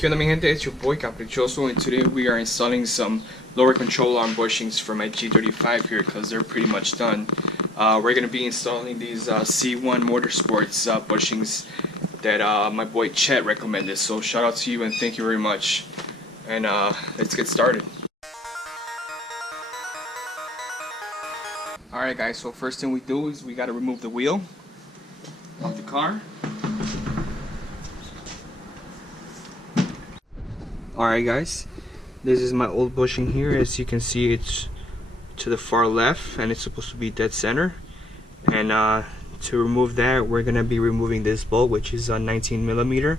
¿Qué onda mi gente? It's your boy Caprichoso, and today we are installing some lower control arm bushings for my G35 here because they're pretty much done. We're going to be installing these Z1 Motorsports bushings that my boy Chet recommended, so shout out to you and thank you very much. And let's get started. Alright guys, so first thing we do is we got to remove the wheel of the car. Alright guys, this is my old bushing here. As you can see, it's to the far left and it's supposed to be dead center. And to remove that, we're going to be removing this bolt, which is a 19 millimeter.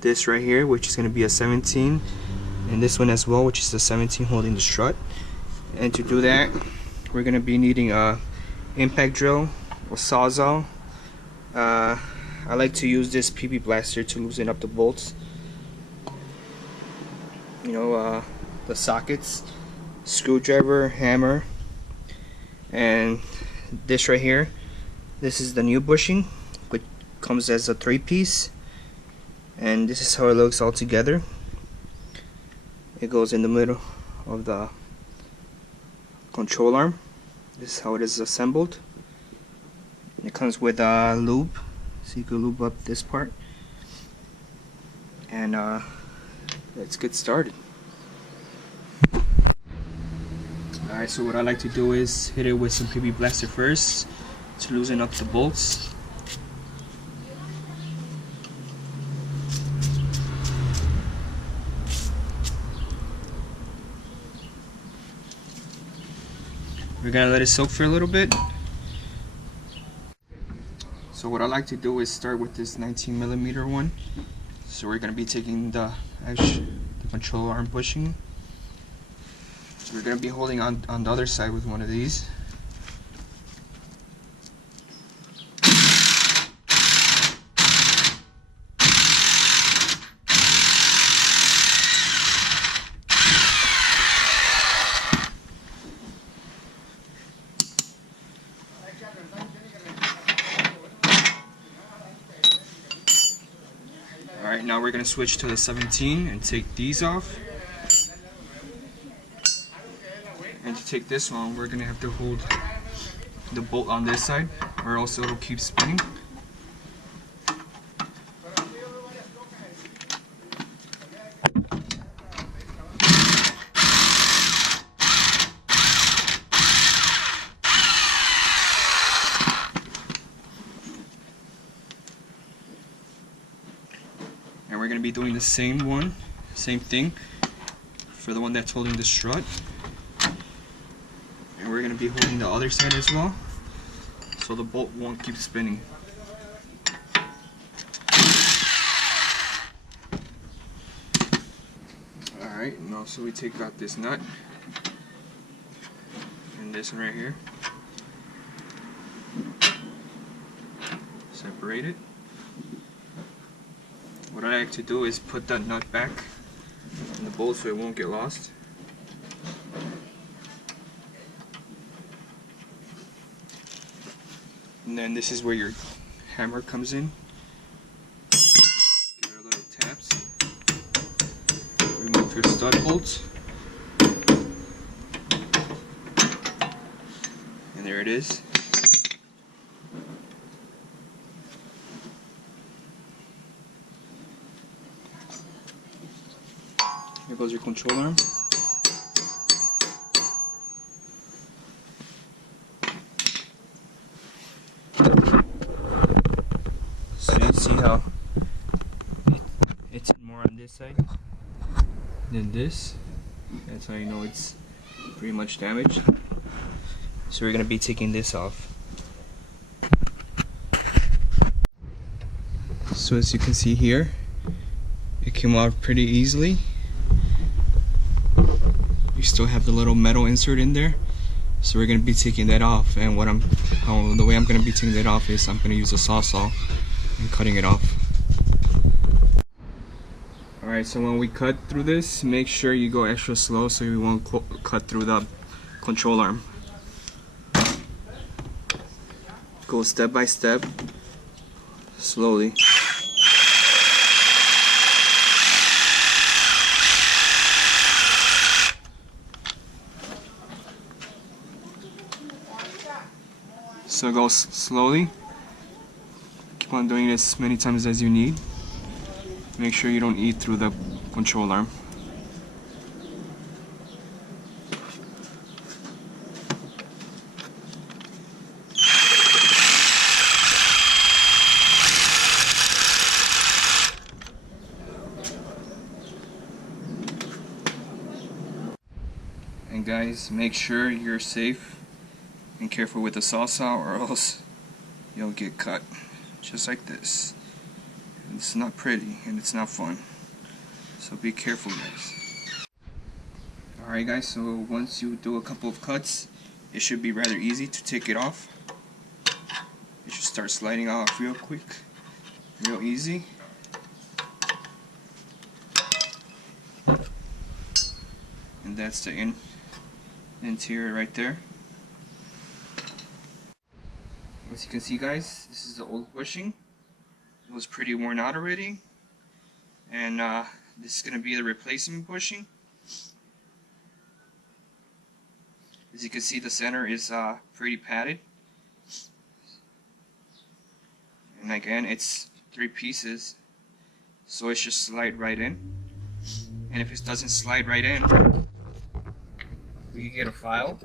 This right here, which is going to be a 17, and this one as well, which is a 17 holding the strut. And to do that, we're going to be needing a impact drill or sawzall. I like to use this PP blaster to loosen up the bolts. You know, the sockets, screwdriver, hammer, and this right here, this is the new bushing, which comes as a 3-piece, and this is how it looks all together. It goes in the middle of the control arm. This is how it is assembled. It comes with a lube, so you can lube up this part. And let's get started. Alright, so what I like to do is hit it with some PP blaster first to loosen up the bolts. We're gonna let it soak for a little bit. So what I like to do is start with this 19 millimeter one. So we're gonna be taking the control arm bushing. So we're gonna be holding on the other side with one of these. Alright, now we're going to switch to the 17 and take these off. And to take this one, we're going to have to hold the bolt on this side, or else it'll keep spinning. And we're going to be doing the same thing for the one that's holding the strut. And we're going to be holding the other side as well, so the bolt won't keep spinning. Alright, and also we take out this nut and this one right here. Separate it. What I like to do is put that nut back in the bolt so it won't get lost. And then this is where your hammer comes in. Give it a little taps. Remove your stud bolts. And there it is. Here goes your control arm. So you see how it's more on this side than this. That's how you know it's pretty much damaged. So we're going to be taking this off. So as you can see here, it came out pretty easily. You still have the little metal insert in there, so we're going to be taking that off. And the way I'm going to be taking that off is I'm going to use a sawzall and cutting it off. Alright, so when we cut through this, make sure you go extra slow so you won't cut through the control arm. Go step by step, slowly. So go slowly. Keep on doing this as many times as you need. Make sure you don't eat through the control arm. And guys, make sure you're safe and careful with the salsa, or else you'll get cut just like this. It's not pretty and it's not fun, so be careful, guys. Alright guys, so once you do a couple of cuts, it should be rather easy to take it off. It should start sliding off real quick, real easy. And that's the interior right there. As you can see, guys, this is the old bushing. It was pretty worn out already, and this is going to be the replacement bushing. As you can see, the center is pretty padded, and again, it's 3 pieces, so it should slide right in. And if it doesn't slide right in, we can get a file,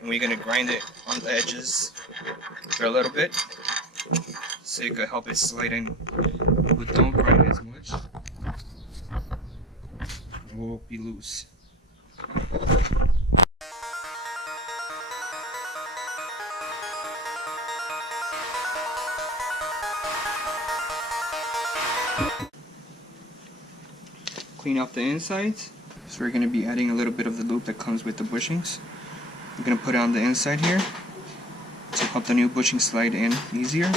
and we're going to grind it on the edges for a little bit, so you can help it slide in, but don't grind as much, it will be loose. Clean up the insides. So we're going to be adding a little bit of the loop that comes with the bushings. We're going to put it on the inside here to help the new bushing slide in easier.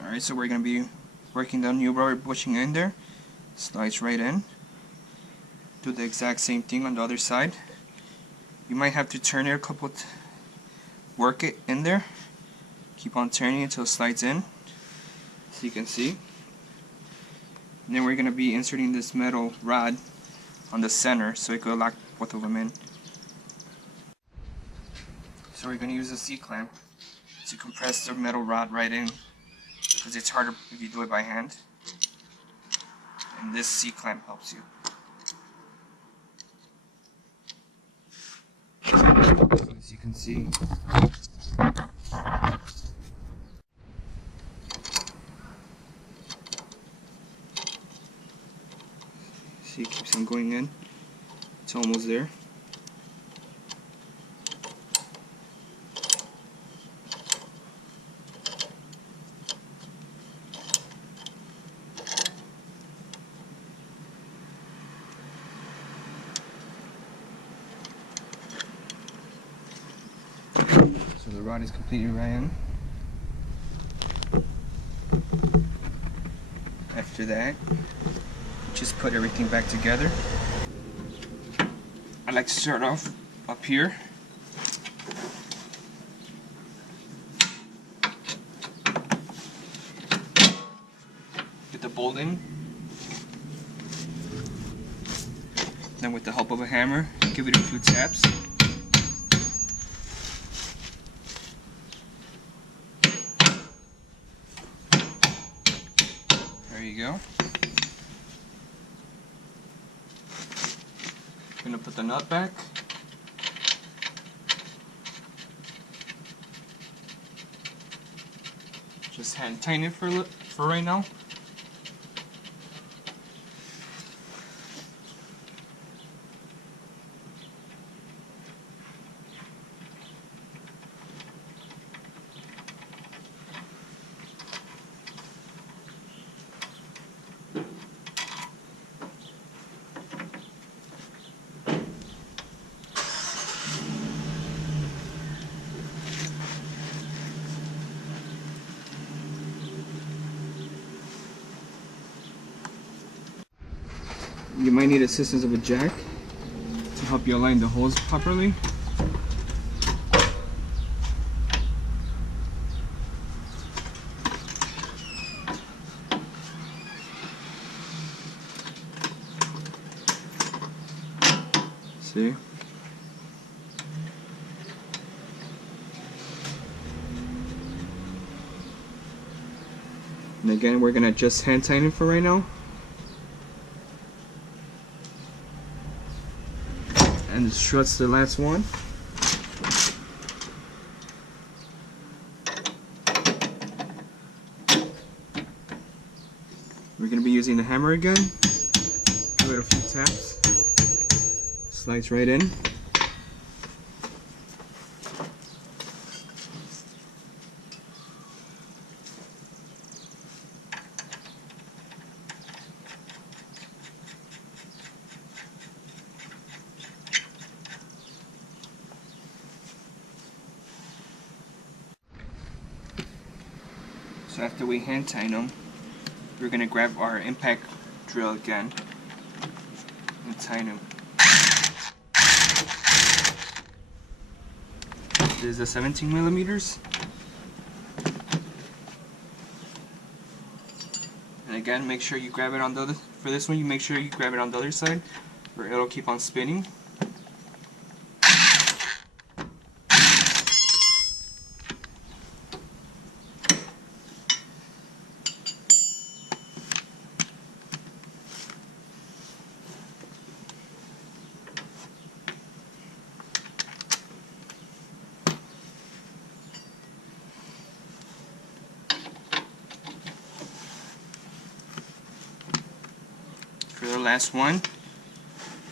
Alright, so we're going to be working the new rubber bushing in there. Slides right in. Do the exact same thing on the other side. You might have to turn it a couple, work it in there. Keep on turning until it slides in, so you can see. And then we're going to be inserting this metal rod on the center so it could lock both of them in. So we're going to use a C-clamp to compress the metal rod right in, because it's harder if you do it by hand. And this C-clamp helps you. As you can see, it keeps on going in. It's almost there. So the rod is completely right in. After that, just put everything back together. I like to start off up here. Get the bolt in. Then with the help of a hammer, give it a few taps. There you go. Gonna put the nut back. Just hand tighten it for right now. You might need assistance of a jack to help you align the holes properly. See? And again, we're gonna just hand tighten for right now. And the strut's the last one. We're gonna be using the hammer again. Give it a few taps. Slides right in. So after we hand tighten them, we're going to grab our impact drill again and tighten them. This is a 17 millimeters. And again, make sure you grab it on the other, for this one you make sure you grab it on the other side or it'll keep on spinning. For the last one,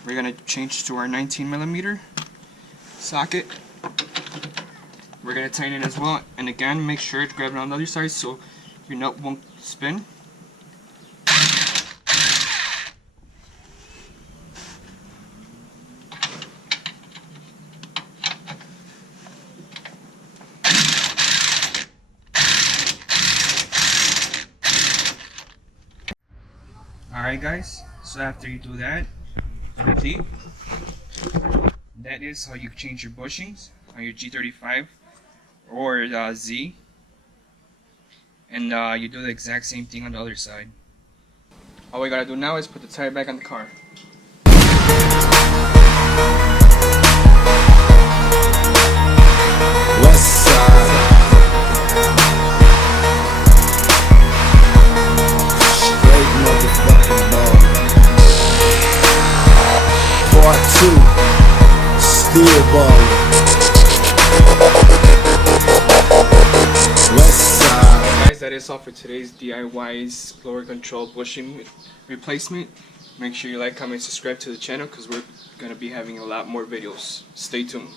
we're going to change to our 19 millimeter socket. We're going to tighten it as well, and again make sure to grab it on the other side so your nut won't spin. Alright guys, so after you do that, see, that is how you change your bushings on your G35 or Z, and you do the exact same thing on the other side. All we gotta do now is put the tire back on the car. West side. Straight motherfucking ball. Part 2. Still ballin'. West side. Guys, that is all for today's DIY's blower control bushing replacement. Make sure you like, comment, subscribe to the channel because we're gonna be having a lot more videos. Stay tuned.